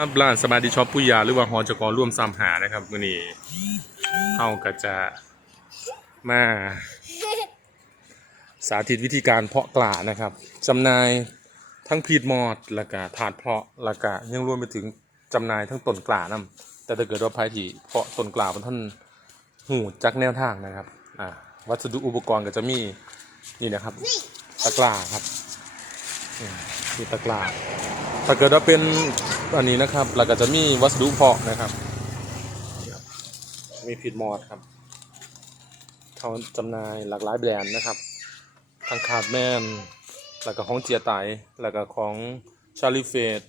ครับร้านสมาร์ทช็อปปุยยาหรือว่าหอจกรร่วมสามหานะครับวันนี้เฮาก็จะมาสาธิตวิธีการเพาะกล้านะครับจำหน่ายทั้งพีดมอดแล้วก็ถาดเพาะแล้วก็ยังรวมไปถึงจำหน่ายทั้งต้นกล้านํแต่ถ้าเกิดว่าภายที่เพาะต้นกล้าบนท่านหูจักแนวทางนะครับอ่าวัสดุอุปกรณ์ก็จะมีนี่นะครับตะกร้าครับอืมมีตะกร้าถ้าเกิดว่าเป็น อันนี้นะครับเราก็จะมีวัสดุเพาะนะครับ มีพิดมอดครับเขาจำหน่ายหลากหลายแบรนด์นะครับทั้งขาดแมนแล้วก็ของเจียไตแล้วก็ของชาลีเฟด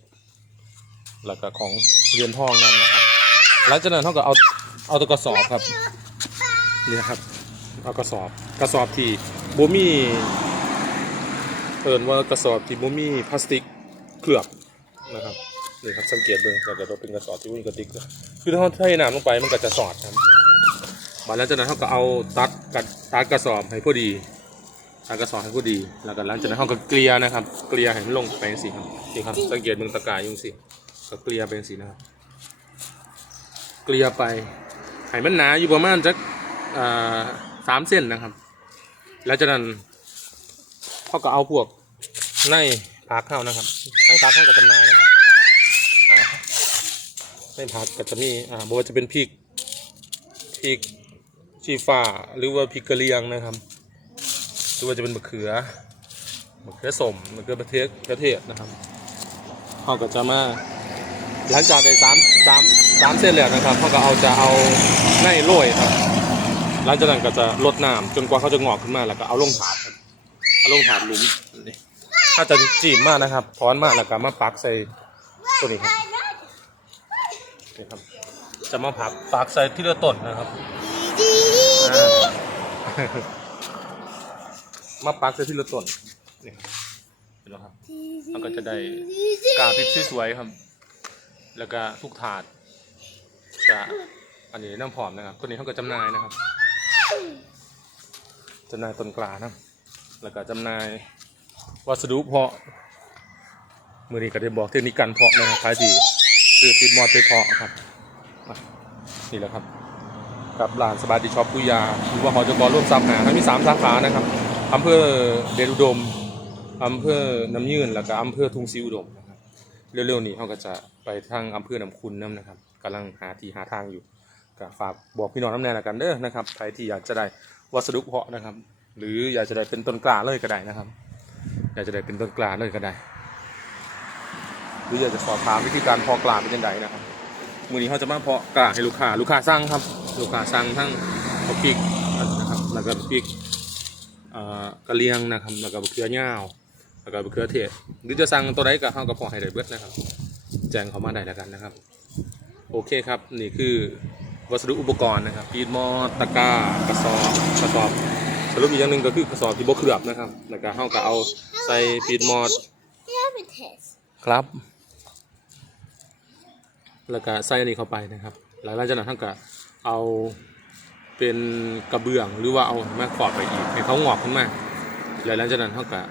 แล้วก็ของเรียนทองนั่นนะครับหลังจากนั้นเขาก็เอาเอาตัวกระสอบครับนี่ครับ เอากระสอบกระสอบที่บูมี่เอินว่ากระสอบที่บูมี่พลาสติกเคลือบนะครับ นี่ครับสังเกตดูถ้าเกิดว่าเป็นกระสอบที่วิ่งกระติกคือถ้าเราเทน้ำลงไปมันก็จะสอดครับมาแล้วจากนั้นเขาก็เอาตัดกัดตัดกระสอบให้พอดีตัดกระสอบให้พอดี แล้วก็หลังจากนั้นเขาก็เกลี่ยนะครับ เกลี่ยให้มันลงไปสิครับนี่ครับ สังเกตเบื้องตะกายอยุ่งสิก็เกลี่ยเป็นสีนะครับเกลี่ยไปให้มันหนาอยู่ประมาณจักสามเส้นนะครับ แล้วจากนั้นเขาก็เอาพวกในผักเข้านะครับในผักเข้ากับจำนายนะครับ ในผักก็จะมีอ่าบว่าจะเป็นพริกพริกชีฟ้าหรือว่าพริกกระเหรี่ยงนะครับหรือว่าจะเป็นมะเขือมะเขือสมมะเขือประเทศประเทศนะครับเขาก็จะมาหลังจากได้สามสามสามเส้นแล้วนะครับเขาก็เอาจะเอาในโรยครับหลังจากนั้นก็จะลดน้ำจนกว่าเขาจะงอกขึ้นมาแล้วก็เอาลงถาดครับเอาลงถาดหลุมนี่ถ้าจะจีบมากนะครับถอนมากแล้วก็มาปักใส่ตัวนี้ครับ นี่ครับ จะมาผักปักใส่ที่ละต้นนะครับอ่ามาปักใส่ที่ละต้นนี่ครับเห็นไหมครับ มันก็จะได้กาพริกสวยๆครับ แล้วก็ทุกถาดกะอันนี้น้ำผอมนะครับ ตัวนี้เขาก็จำหนายนะครับจำหนายต้นกล้านะ แล้วก็จำหนายวัสดุเพาะ มือนี้ก็ได้บอกเทคนิคการเพาะนะครับท้ายที่ คือปิดมอดไปเพาะครับ นี่แหละครับ กับร้านสบายดีช็อปปุยาหรือว่าหอจกร่วมสามหาทั้งมีสามสาขานะครับอำเภอเดชอุดมอำเภอน้ำยืนแล้วก็อำเภอทุ่งศรีอุดมนะครับเร็วๆนี้เขาก็จะไปทางอำเภอน้ำคุณน้ำนะครับกำลังหาที่หาทางอยู่ก็ฝากบอกพี่น้องน้ำแน่ละกันเด้อนะครับใครที่อยากจะได้วัสดุเพาะนะครับ หรืออยากจะได้เป็นต้นกล้าเลยก็ได้นะครับ อยากจะได้เป็นต้นกล้าเลยก็ได้ หรืออยากจะสอบถามวิธีการเพาะกล้าเป็นยังไงนะครับมือนี้เขาจะมาเพาะกล้าให้ลูกค้าลูกค้าสั่งครับ ลูกค้าสั่งทั้งเอาพริกนะครับแล้วก็พริกเอ่อกระเลียงนะครับแล้วก็บะเขือเน่าวแล้วก็บะเขือเทศ หรือจะสั่งตัวใดก็เข้ากับพอให้ได้เบิดนะครับ แจ้งเขามาได้แล้วกันนะครับ โอเคครับนี่คือวัสดุอุปกรณ์นะครับปีดมอตะกร้ากระสอบกระสอบสรุปอีกอย่างหนึ่งก็คือกระสอบที่บ่เคลือบนะครับ แล้วก็เฮาก็เอาใส่ปีดมอด have a test. ครับ แล้วก็ใส่อันนี้เข้าไปนะครับ หลังจากนั้นท่านก็เอาเป็นกระเบื้องหรือว่าเอาแมาขอบไปอีกให้เขางอกขึ้นมาแล้วหลังจากนั้นท่านก็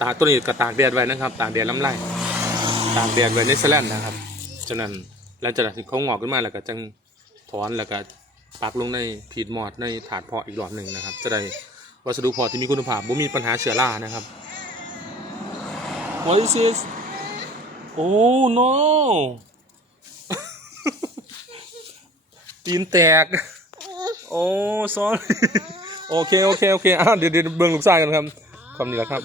ตาตัวนี้ก็ตากแดดไว้นะครับ ตากแดดล้ำไรตากแดดไว้ในแสแลนด์นะครับจากนั้นหลังจากนั้นเขางอกขึ้นมาแล้วก็จังถอนแล้วก็ปักลงในพีดมอดในถาดเพาะอีกรอบหนึ่งนะครับ จะได้วัสดุพาะที่มีคุณภาพไม่มีปัญหาเชื้อรานะครับ What is this Oh no ตีนแตก โอ้ sorry โอเค โอเค โอเคอะเดี๋ยวเดี๋ยวเบิ่งลูกชายกันครับ ความนี้แหละครับ